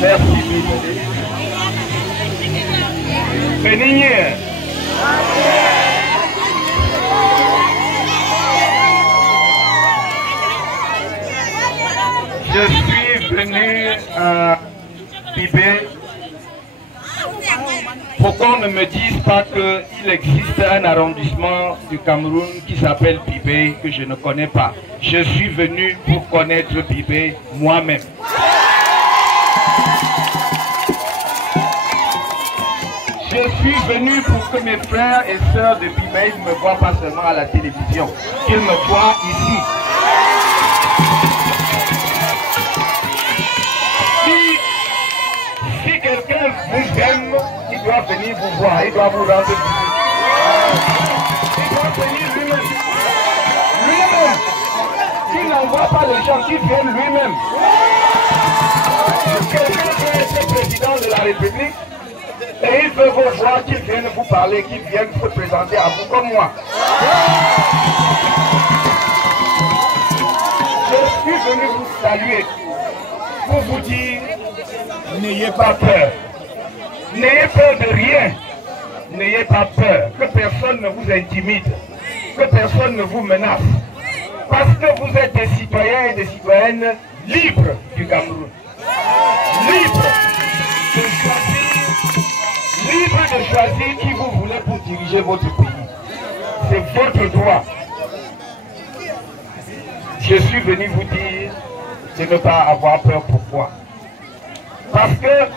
Merci. Bénigne. Je suis venu à Bibé pour qu'on ne me dise pas qu'il existe un arrondissement du Cameroun qui s'appelle Bibé que je ne connais pas. Je suis venu pour connaître Bibé moi-même. Je suis venu pour que mes frères et sœurs de Bibé ne me voient pas seulement à la télévision, qu'ils me voient ici. Si quelqu'un vous aime, il doit venir vous voir, il doit vous rendre visite. Il doit venir lui-même. Lui-même. S'il n'envoie pas les gens, qu'il vienne lui-même. Quelqu'un qui est président de la République, et il veut vous voir, qu'il vienne vous parler, qu'il vienne vous présenter à vous comme moi. Je suis venu vous saluer pour vous dire, n'ayez pas peur. N'ayez peur de rien. N'ayez pas peur. Que personne ne vous intimide. Que personne ne vous menace. Parce que vous êtes des citoyens et des citoyennes libres du Cameroun. Libres de choisir qui vous voulez pour diriger votre pays. C'est votre droit. Je suis venu vous dire de ne pas avoir peur. Pourquoi? Parce que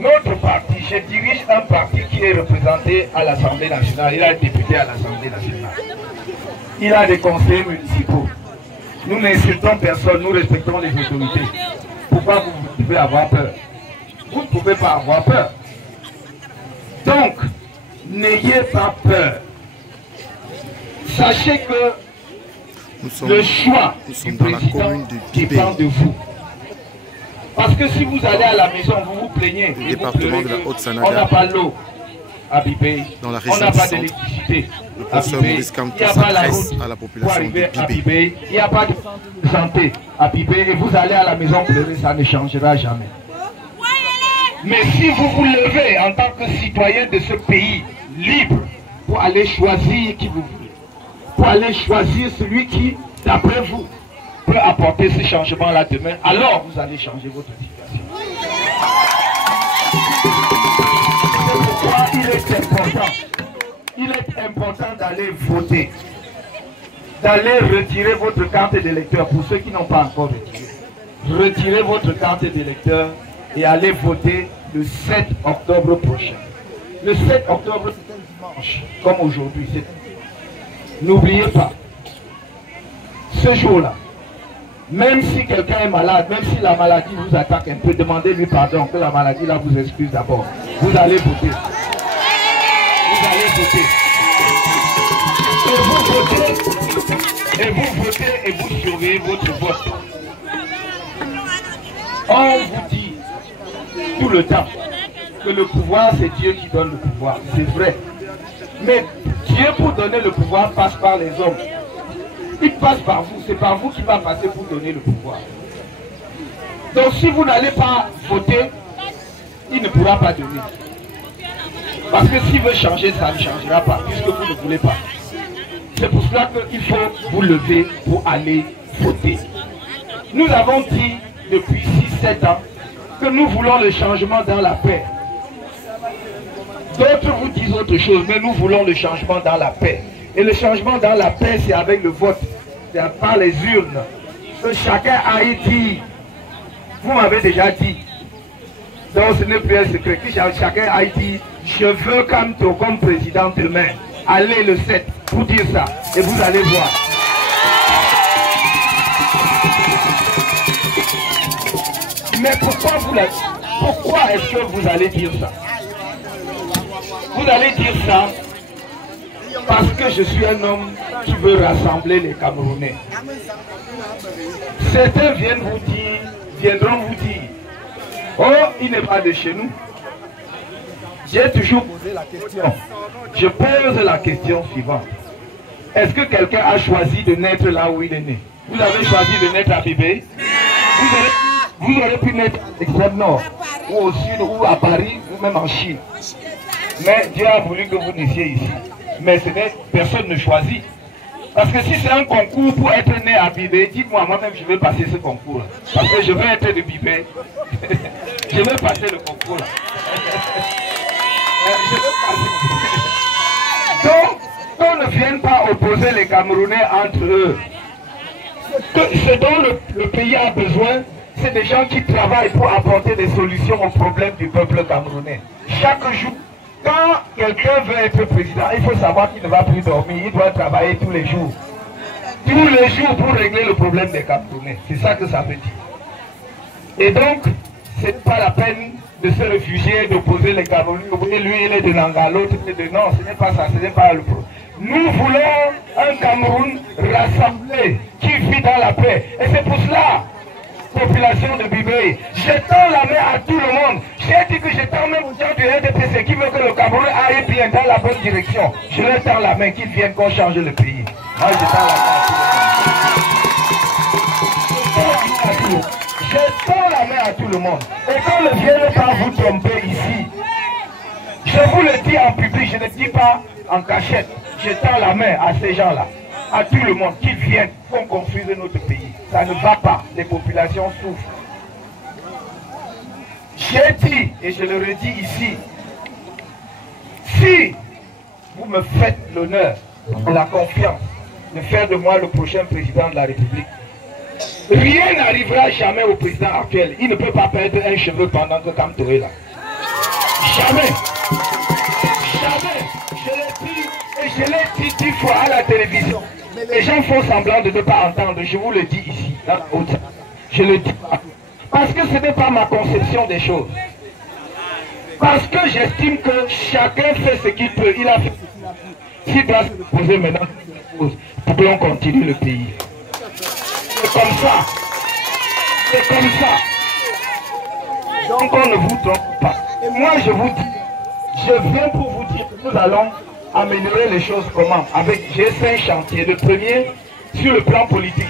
notre parti, je dirige un parti qui est représenté à l'Assemblée nationale. Il a un député à l'Assemblée nationale. Il a des conseillers municipaux. Nous n'insultons personne, nous respectons les autorités. Pourquoi vous pouvez avoir peur? Vous ne pouvez pas avoir peur. Donc, n'ayez pas peur. Sachez que le choix du président dépend de vous. Parce que si vous allez à la maison, vous vous plaignez. Le département de la Haute-Sanada. On n'a pas l'eau à Bibé. Dans la On région n'a du pas centre. d'électricité. Le professeur Maurice Kamto s'adresse à la population de Bibé. Il n'y a pas de santé à Bibé. Et vous allez à la maison pleurer, ça ne changera jamais. Mais si vous vous levez en tant que citoyen de ce pays libre pour aller choisir qui vous voulez, pour aller choisir celui qui, d'après vous, peut apporter ce changement-là demain, alors vous allez changer votre situation. C'est pourquoi il est important d'aller voter, d'aller retirer votre carte d'électeur pour ceux qui n'ont pas encore retiré. Retirez votre carte d'électeur et allez voter le 7 octobre prochain. Le 7 octobre, c'est un dimanche, comme aujourd'hui. N'oubliez pas, ce jour-là, même si quelqu'un est malade, même si la maladie vous attaque un peu, demandez-lui pardon, que la maladie là vous excuse d'abord. Vous allez voter. Vous allez voter. Et vous votez et vous surveillez votre vote. On vous dit tout le temps que le pouvoir, c'est Dieu qui donne le pouvoir. C'est vrai. Mais Dieu, pour donner le pouvoir, passe par les hommes. Il passe par vous. C'est par vous qu'il va passer pour donner le pouvoir. Donc si vous n'allez pas voter, il ne pourra pas donner. Parce que s'il veut changer, ça ne changera pas, puisque vous ne voulez pas. C'est pour cela qu'il faut vous lever pour aller voter. Nous avons dit depuis 6-7 ans que nous voulons le changement dans la paix. D'autres vous disent autre chose, mais nous voulons le changement dans la paix. Et le changement dans la paix, c'est avec le vote, c'est par les urnes. Que chacun aille dire. Vous m'avez déjà dit. Donc ce n'est plus un secret. Que chacun aille dire, je veux Kamto comme président demain. Allez le 7 pour dire ça. Et vous allez voir. Mais pourquoi est-ce que vous allez dire ça? Vous allez dire ça parce que je suis un homme qui veut rassembler les Camerounais. Certains viendront vous dire, oh, il n'est pas de chez nous. J'ai toujours posé la question. Je pose la question suivante. Est-ce que quelqu'un a choisi de naître là où il est né? Vous avez choisi de naître à Bibé? Vous aurez pu naître à l'extrême nord. ou au sud, ou à Paris, ou même en Chine. Mais Dieu a voulu que vous naissiez ici. Mais personne ne choisit. Parce que si c'est un concours pour être né à Bibé, dites-moi, moi-même je vais passer ce concours. Parce que je veux être de Bibé. Je vais passer le concours. Je veux passer. Donc, qu'on ne vienne pas opposer les Camerounais entre eux. Ce dont le pays a besoin, c'est des gens qui travaillent pour apporter des solutions aux problèmes du peuple camerounais. Chaque jour, quand quelqu'un veut être président, il faut savoir qu'il ne va plus dormir, il doit travailler tous les jours. Tous les jours pour régler le problème des Camerounais. C'est ça que ça veut dire. Et donc, ce n'est pas la peine de se réfugier, d'opposer les Camerounais. Lui, il est de Nanga, l'autre il est de... Non, ce n'est pas ça, ce n'est pas le problème. Nous voulons un Cameroun rassemblé, qui vit dans la paix. Et c'est pour cela, population de Bibé, je tends la main à tout le monde. J'ai dit que je tends même aux gens du RDPC qui veulent que le Cameroun aille bien dans la bonne direction. Je leur tends la main, qu'ils viennent qu'on change le pays. Moi, je tends la main à tout le monde. Je tends la main à tout le monde. Et qu'on ne vienne pas vous tromper ici. Je vous le dis en public, je ne dis pas en cachette. Je tends la main à ces gens-là, à tout le monde, qui viennent, qu'on construise notre pays. Ça ne va pas, les populations souffrent. J'ai dit, et je le redis ici, si vous me faites l'honneur, la confiance, de faire de moi le prochain président de la République, rien n'arrivera jamais au président actuel. Il ne peut pas perdre un cheveu pendant que Kamto est là. Jamais. Jamais. Je l'ai dit. Et je l'ai dit 10 fois à la télévision. Mais les gens font semblant de ne pas entendre. Je vous le dis ici, dans la haute. Je le dis pas. Parce que ce n'est pas ma conception des choses. Parce que j'estime que chacun fait ce qu'il peut. Il a fait ce qu'il a pu. S'il doit se poser maintenant pour que l'on continue le pays. C'est comme ça. C'est comme ça. Donc on ne vous trompe pas. Et moi je vous dis, je viens pour vous dire que nous allons améliorer les choses comment? Avec, j'ai 5 chantiers. Le premier, sur le plan politique.